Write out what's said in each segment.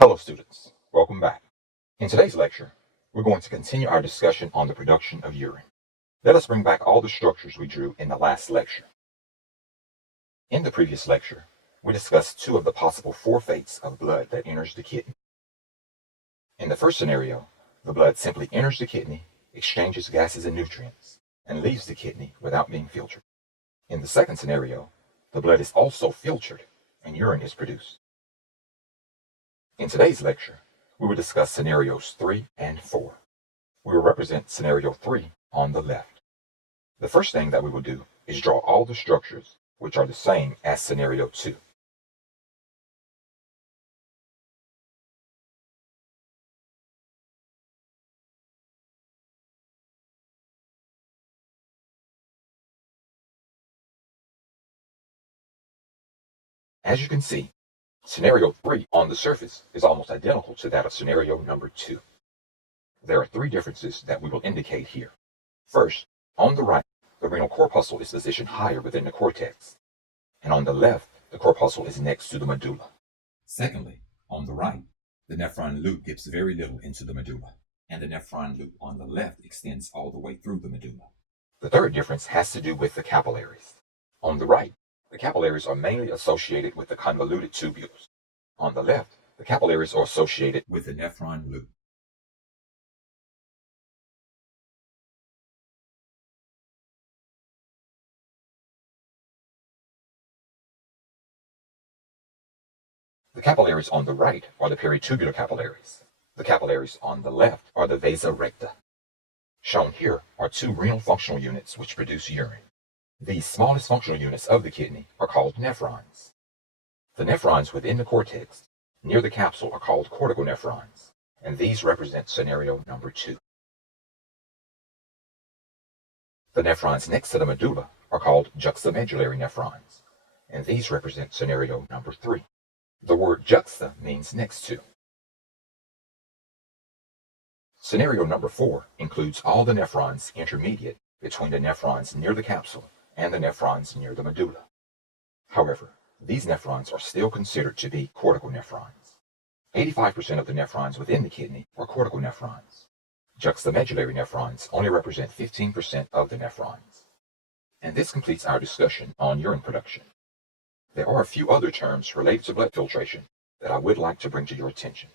Hello students, welcome back. In today's lecture, we're going to continue our discussion on the production of urine. Let us bring back all the structures we drew in the last lecture. In the previous lecture, we discussed two of the possible four fates of blood that enters the kidney. In the first scenario, the blood simply enters the kidney, exchanges gases and nutrients, and leaves the kidney without being filtered. In the second scenario, the blood is also filtered and urine is produced. In today's lecture, we will discuss scenarios 3 and 4. We will represent scenario 3 on the left. The first thing that we will do is draw all the structures which are the same as scenario 2. As you can see, scenario 3 on the surface is almost identical to that of scenario number 2. There are three differences that we will indicate here. First, on the right, the renal corpuscle is positioned higher within the cortex, and on the left, the corpuscle is next to the medulla. Secondly, on the right, the nephron loop dips very little into the medulla, and the nephron loop on the left extends all the way through the medulla. The third difference has to do with the capillaries. On the right, the capillaries are mainly associated with the convoluted tubules. On the left, the capillaries are associated with the nephron loop. The capillaries on the right are the peritubular capillaries. The capillaries on the left are the vasa recta. Shown here are two renal functional units which produce urine. These smallest functional units of the kidney are called nephrons. The nephrons within the cortex, near the capsule, are called corticonephrons, and these represent scenario number 2. The nephrons next to the medulla are called juxtamedullary nephrons, and these represent scenario number 3. The word juxta means next to. Scenario number 4 includes all the nephrons intermediate between the nephrons near the capsule and the nephrons near the medulla. However, these nephrons are still considered to be corticonephrons. 85% of the nephrons within the kidney are corticonephrons. Juxtamedullary nephrons only represent 15% of the nephrons. And this completes our discussion on urine production. There are a few other terms related to blood filtration that I would like to bring to your attention.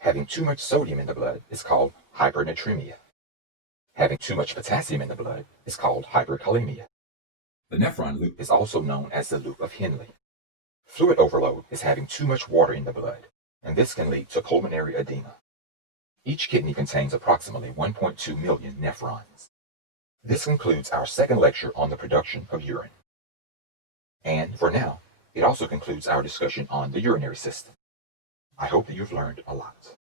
Having too much sodium in the blood is called hypernatremia. Having too much potassium in the blood is called hyperkalemia. The nephron loop is also known as the loop of Henle. Fluid overload is having too much water in the blood, and this can lead to pulmonary edema. Each kidney contains approximately 1.2 million nephrons. This concludes our second lecture on the production of urine. And for now, it also concludes our discussion on the urinary system. I hope that you've learned a lot.